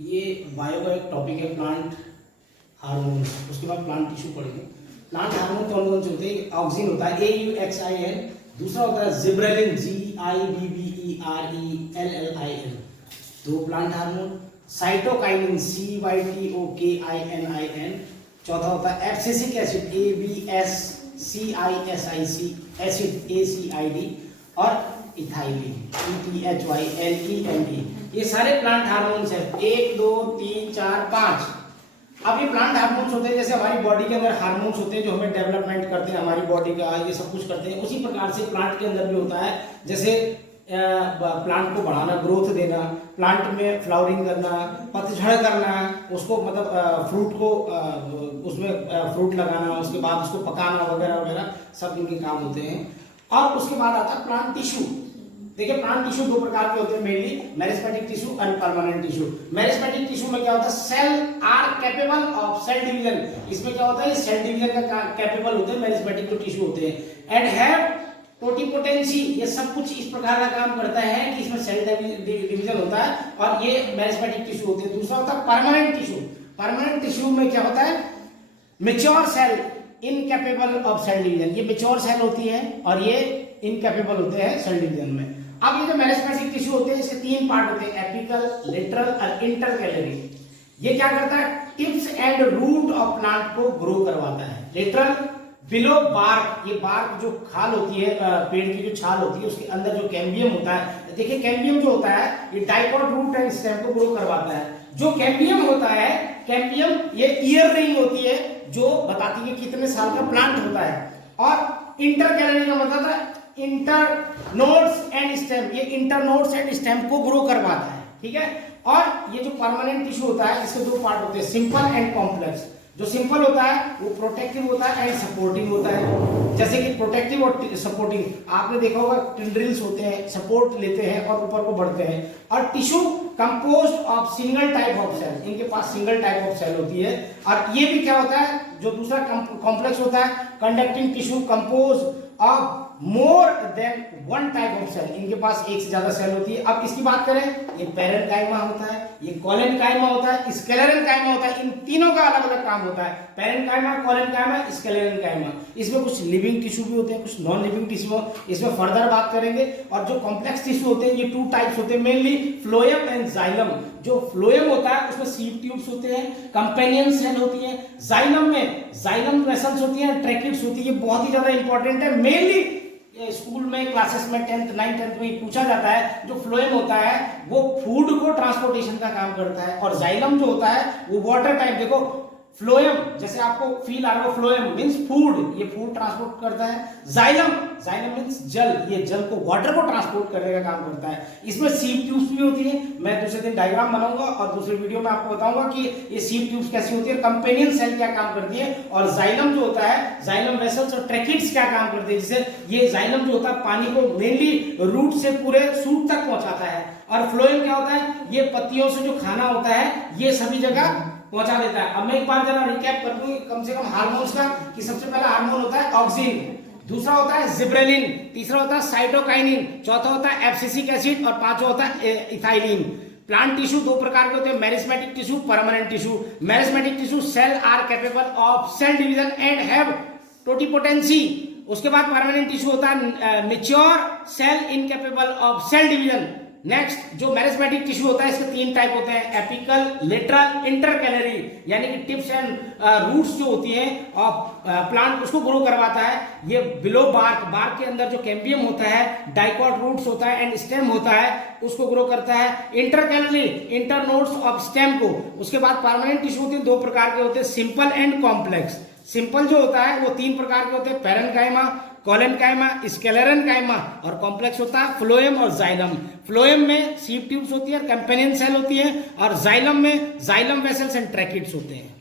ये बायो का एक टॉपिक है प्लांट हार्मोन। उसके बाद प्लांट टिश्यू पढ़ेंगे। प्लांट हार्मोन कौन कौन से होते हैं? ऑक्सिन होता है AUXIN, दूसरा होता है जिब्रेलिन GIBBERELLIN, दो प्लांट हार्मोन। साइटोकाइनिन CYTOKININ, चौथा होता है abscisic acid ABSCISIC acid ACID, और इथाइलिन ETHYLENE। ये सारे प्लांट हार्मोन्स हैं, 1 2 3 4 5। अब ये प्लांट हार्मोन्स होते हैं जैसे हमारी बॉडी के अंदर हार्मोन्स होते हैं जो हमें डेवलपमेंट करते हैं, हमारी बॉडी का ये सब कुछ करते हैं। उसी प्रकार से प्लांट के अंदर भी होता है, जैसे प्लांट को बढ़ाना, ग्रोथ देना, प्लांट में फ्लावरिंग करना, पतझड़ करना, उसको मतलब फ्रूट को उसमें फ्रूट लगाना, उसके बाद उसको पकाना वगैरह वगैरह सब इनके काम होते हैं। और उसके बाद आता है प्लांट टिश्यू। देखिए प्लांट टिश्यू दो प्रकार के होते हैं mainly, meristematic tissue and permanent tissue. Meristematic tissue में क्या होता है? Cell are capable of cell division. इसमें क्या होता है? सेल डिवीजन का कैपेबल होते हैं मेरिस्टेमिक जो टिश्यू होते हैं। एंड हैव टोटिपोटेंसी, ये सब कुछ इस प्रकार का काम करता है कि इसमें सेल डिवीजन होता है और ये मेरिस्टेमिक टिश्यू होते हैं। दूसरा होता है परमानेंट टिश्यू। परमानेंट टिश्यू में क्या होता है? Mature cell incapable of cell division. ये मैच्योर सेल होती है और ये इनकैपेबल होते हैं सेल डिवीजन में। अब ये जो मेरिस्टेमिक टिश्यू होते हैं इसके तीन पार्ट होते हैं, एपिकल, लेटरल और इंटरकैलरी। ये क्या करता है? Tips and root of plant को ग्रो करवाता है। लेटरल बिलो बार्क, ये बार्क जो खाल होती है, पेड़ की जो छाल होती है उसके अंदर जो कैम्बियम होता है, देखिए कैम्बियम जो होता है ये डाइकोट रूट एंड स्टेम को ग्रो करवाता है। जो कैम्बियम होता है, कैम्बियम ये ईयर रिंग होती है जो बताती है कितने साल का प्लांट होता है। और इंटरकैलरी का मतलब है इंटर नोड्स एंड स्टेम, ये इंटर नोड्स एंड स्टेम को ग्रो करवाता है, ठीक है। और ये जो परमानेंट टिश्यू होता है इसके दो पार्ट होते हैं, सिंपल एंड कॉम्प्लेक्स। जो सिंपल होता है वो प्रोटेक्टिव होता है एंड सपोर्टिंग होता है। जैसे कि प्रोटेक्टिव और सपोर्टिंग आपने देखा होगा, टेंड्रिल्स होते हैं, सपोर्ट लेते हैं और ऊपर को बढ़ते हैं। और tissue composed of single type of cell, इनके पास सिंगल टाइप ऑफ सेल होती है। और ये भी क्या होता है? जो दूसरा कॉम्प्लेक्स होता है, conducting tissue composed of more than one type of cell, इनके पास एक से ज्यादा सेल होती है। अब इसकी बात करें, ये पैरेन्काइमा होता है, ये कोलेनकाइमा होता है, स्क्लेरेनकाइमा होता है। इन तीनों का अलग अलग काम होता है, पैरेन्काइमा, कोलेनकाइमा, स्क्लेरेनकाइमा। इसमें कुछ लिविंग टिश्यू भी होते हैं, कुछ नॉन लिविंग टिश्यू, इसमें फर्दर बात करेंगे। और जो कॉम्प्लेक्स टिश्यू होते हैं ये टू टाइप्स होते हैं मेनली, फ्लोएम एंड जाइलम। जो फ्लोएम होता है उसमें सीव ट्यूब्स होते हैं, कंपेनियन सेल होती है। जाइलम में जाइलम वेसल्स होती हैं, ट्रैकिड्स होती है। बहुत ही ज्यादा इंपॉर्टेंट है, मेनली स्कूल में क्लासेस में 10th 9th 10th में पूछा जाता है। जो फ्लोएम होता है वो फूड को ट्रांसपोर्टेशन का काम करता है, और जाइलम जो होता है वो वाटर टाइप। देखो फ्लोएम जैसे आपको फील आ रहा हो, फ्लोएम मींस फूड, ये फूड ट्रांसपोर्ट करता है। जाइलम, जाइलम मींस जल, ये जल को, वाटर को ट्रांसपोर्ट करने का काम करता है। इसमें सीव ट्यूब्स भी होती है, मैं दूसरे दिन डायग्राम बनाऊंगा और दूसरे वीडियो में आपको बताऊंगा कि ये सीव ट्यूब्स कैसी होती है, कंपेनियन सेल क्या काम करती है, और जाइलम जो होता है, जाइलम वेसल्स और ट्रैकिड्स क्या काम करते हैं। जैसे ये जाइलम जो होता है पानी को मेनली रूट से पूरे सूट तक पहुंचाता है, और फ्लोएम क्या होता है? ये पत्तियों से जो खाना होता है ये सभी जगह पहुंचा देता है। अब मैं एक बार जरा रिकैप कर दूं कम से कम हार्मोन्स का, कि सबसे पहला हार्मोन होता है ऑक्सिन, दूसरा होता है जिब्रेलिन, तीसरा होता है साइटोकाइनिन, चौथा होता है एब्सिसिक एसिड, और पांचवा होता है इथाइलिन। प्लांट टिश्यू दो प्रकार के होते हैं, meristematic tissue, permanent tissue. Meristematic tissue cell are capable of cell division and have totipotency. उसके बाद परमानेंट टिश्यू होता है mature cell incapable of cell division. Next जो मेरिस्टेमिक टिश्यू होता है इसके तीन टाइप होते हैं, एपिकल, लेटरल, इंटरकैलरी, यानी कि टिप्स एंड रूट्स जो होती हैं और प्लांट उसको ग्रो करवाता है। ये बिलो बार्क, बार्क के अंदर जो कैम्बियम होता है, डाइकोट रूट्स होता है एंड स्टेम होता है, उसको ग्रो करता है। Intercalary, inter nodes of stem को। उसके बाद परमानेंट टिश्यू होते हैं, दो प्रकार के होते हैं, सिंपल एंड कॉम्प्लेक्स। सिंपल जो होता है वो तीन प्रकार के होते हैं, पैरेन्काइमा, कोलेनकाइमा, स्क्लेरेनकाइमा, और कॉम्प्लेक्स होता है फ्लोएम और जाइलम। फ्लोएम में सीव ट्यूब्स होती है, कंपेनियन सेल होती है, और जाइलम में जाइलम वेसल्स एंड ट्रैकिड्स होते हैं।